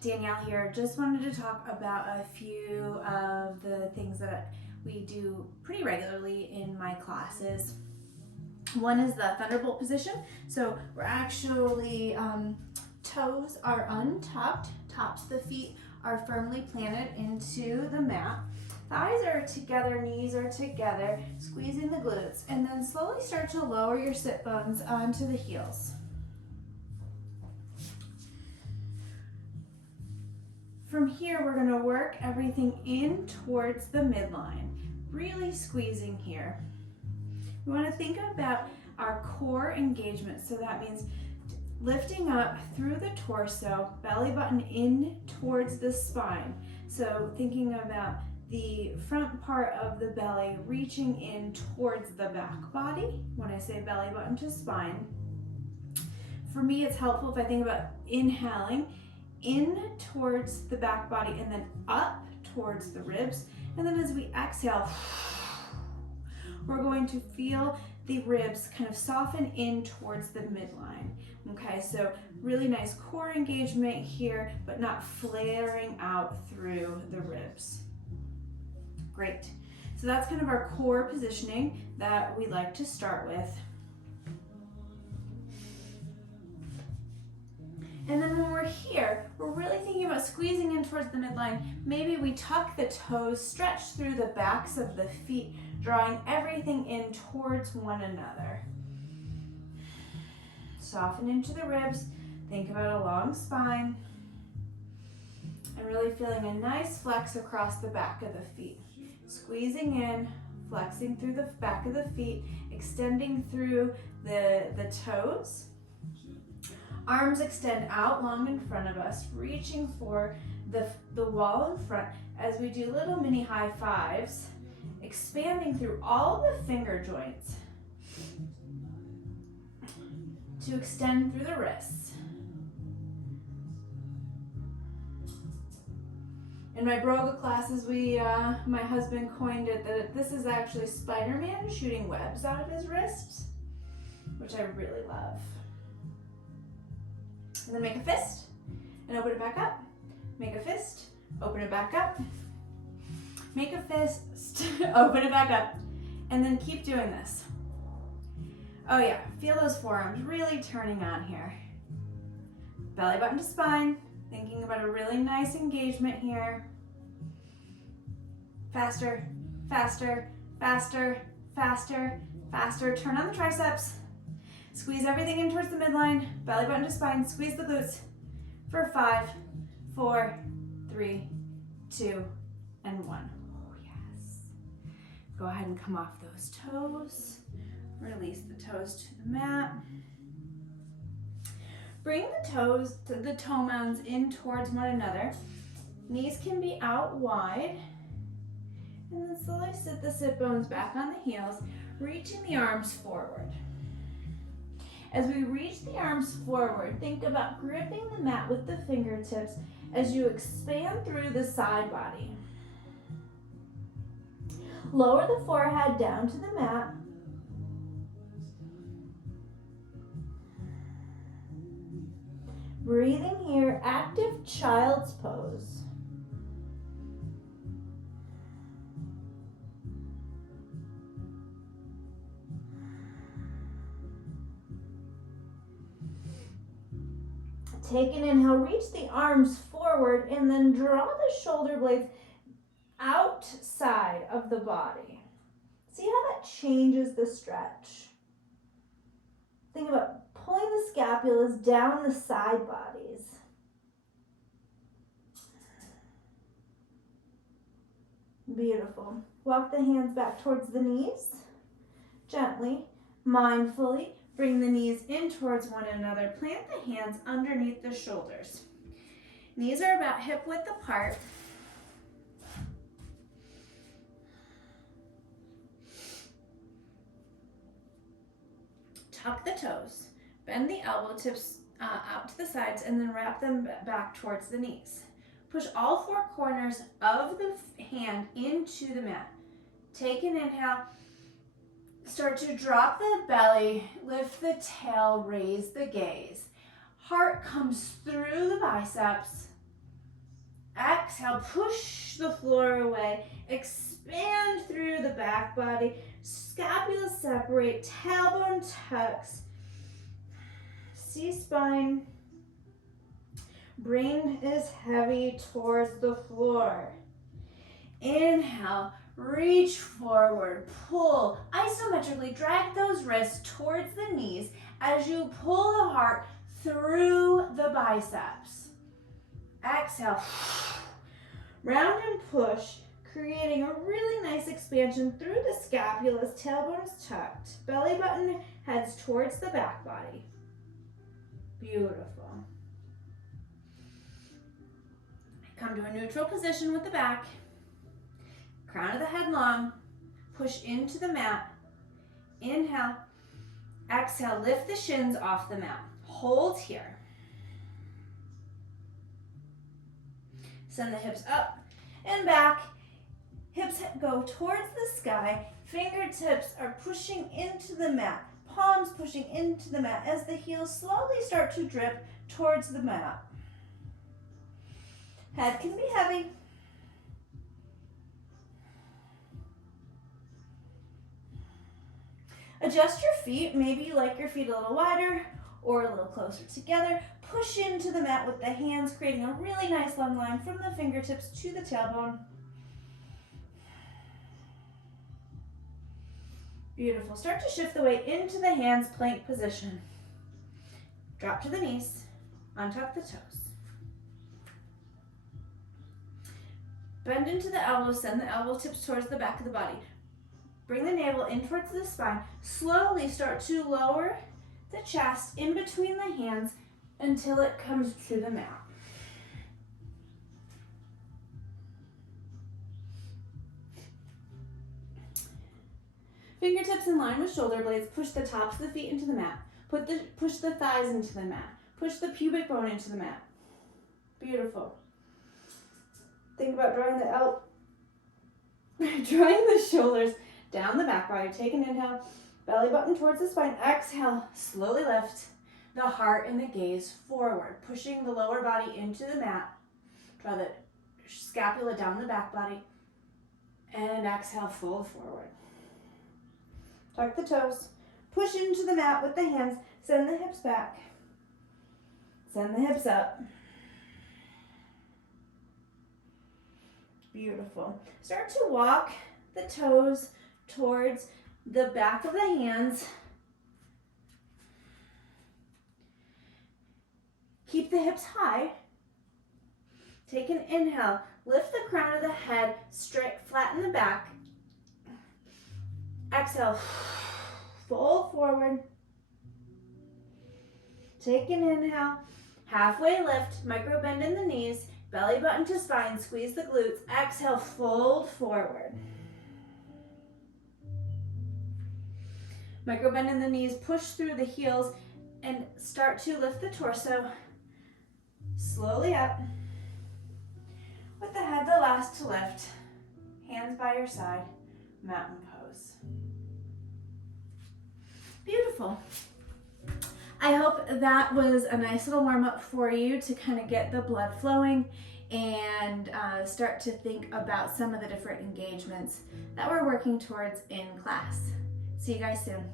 Danielle here. Just wanted to talk about a few of the things that we do pretty regularly in my classes. One is the thunderbolt position. So we're actually, toes are untucked, tops of the feet are firmly planted into the mat. Thighs are together, knees are together, squeezing the glutes, and then slowly start to lower your sit bones onto the heels. From here, we're gonna work everything in towards the midline, really squeezing here. We wanna think about our core engagement, so that means lifting up through the torso, belly button in towards the spine. So thinking about the front part of the belly reaching in towards the back body. When I say belly button to spine, for me it's helpful if I think about inhaling in towards the back body and then up towards the ribs. And then as we exhale, we're going to feel the ribs kind of soften in towards the midline. Okay, so really nice core engagement here, but not flaring out through the ribs. Great. So that's kind of our core positioning that we like to start with. And then when we're here, we're really thinking about squeezing in towards the midline. Maybe we tuck the toes, stretch through the backs of the feet, drawing everything in towards one another. Soften into the ribs, think about a long spine, and really feeling a nice flex across the back of the feet. Squeezing in, flexing through the back of the feet, extending through the toes. Arms extend out long in front of us, reaching for the wall in front as we do little mini high fives, expanding through all the finger joints to extend through the wrists. In my Broga classes, my husband coined it that this is actually Spider-Man shooting webs out of his wrists, which I really love. And then make a fist and open it back up. Make a fist, open it back up. Make a fist, open it back up. And then keep doing this. Oh yeah, feel those forearms really turning on here. Belly button to spine, thinking about a really nice engagement here. Faster, faster, faster, faster, faster. Turn on the triceps. Squeeze everything in towards the midline, belly button to spine, squeeze the glutes for 5, 4, 3, 2, and 1. Oh, yes. Go ahead and come off those toes. Release the toes to the mat. Bring the toes to the toe mounds in towards one another. Knees can be out wide. And then slowly sit the sit bones back on the heels, reaching the arms forward. As we reach the arms forward, think about gripping the mat with the fingertips as you expand through the side body. Lower the forehead down to the mat. Breathing here, active child's pose. Take an inhale, reach the arms forward, and then draw the shoulder blades outside of the body. See how that changes the stretch? Think about pulling the scapulas down the side bodies. Beautiful. Walk the hands back towards the knees. Gently, mindfully, bring the knees in towards one another. Plant the hands underneath the shoulders. Knees are about hip width apart. Tuck the toes. Bend the elbow tips out to the sides and then wrap them back towards the knees. Push all 4 corners of the hand into the mat. Take an inhale. Start to drop the belly, lift the tail, raise the gaze. Heart comes through the biceps. Exhale, push the floor away. Expand through the back body. Scapula separate, tailbone tucks. C-spine. Brain is heavy towards the floor. Inhale, reach forward, pull. Isometrically drag those wrists towards the knees as you pull the heart through the biceps. Exhale, round and push, creating a really nice expansion through the scapulas. Tailbone is tucked. Belly button heads towards the back body. Beautiful. Come to a neutral position with the back. Crown of the head long. Push into the mat. Inhale. Exhale, lift the shins off the mat. Hold here. Send the hips up and back. Hips go towards the sky. Fingertips are pushing into the mat. Palms pushing into the mat as the heels slowly start to drip towards the mat. Head can be heavy. Adjust your feet. Maybe you like your feet a little wider or a little closer together. Push into the mat with the hands, creating a really nice long line from the fingertips to the tailbone. Beautiful. Start to shift the weight into the hands, plank position. Drop to the knees, untuck the toes. Bend into the elbows, send the elbow tips towards the back of the body. Bring the navel in towards the spine. Slowly start to lower the chest in between the hands until it comes to the mat. Fingertips in line with shoulder blades. Push the tops of the feet into the mat. Push the thighs into the mat. Push the pubic bone into the mat. Beautiful. Think about drawing the shoulders down the back body. Take an inhale. Belly button towards the spine. Exhale. Slowly lift the heart and the gaze forward. Pushing the lower body into the mat. Draw the scapula down the back body. And exhale, fold forward. Tuck the toes. Push into the mat with the hands. Send the hips back. Send the hips up. Beautiful. Start to walk the toes towards the back of the hands. Keep the hips high. Take an inhale. Lift the crown of the head straight, flatten the back. Exhale. Fold forward. Take an inhale. Halfway lift. Micro bend in the knees. Belly button to spine. Squeeze the glutes. Exhale. Fold forward. Micro bend in the knees. Push through the heels and start to lift the torso. Slowly up. With the head the last to lift. Hands by your side. Mountain pose. Beautiful. I hope that was a nice little warm up for you to kind of get the blood flowing and start to think about some of the different engagements that we're working towards in class. See you guys soon.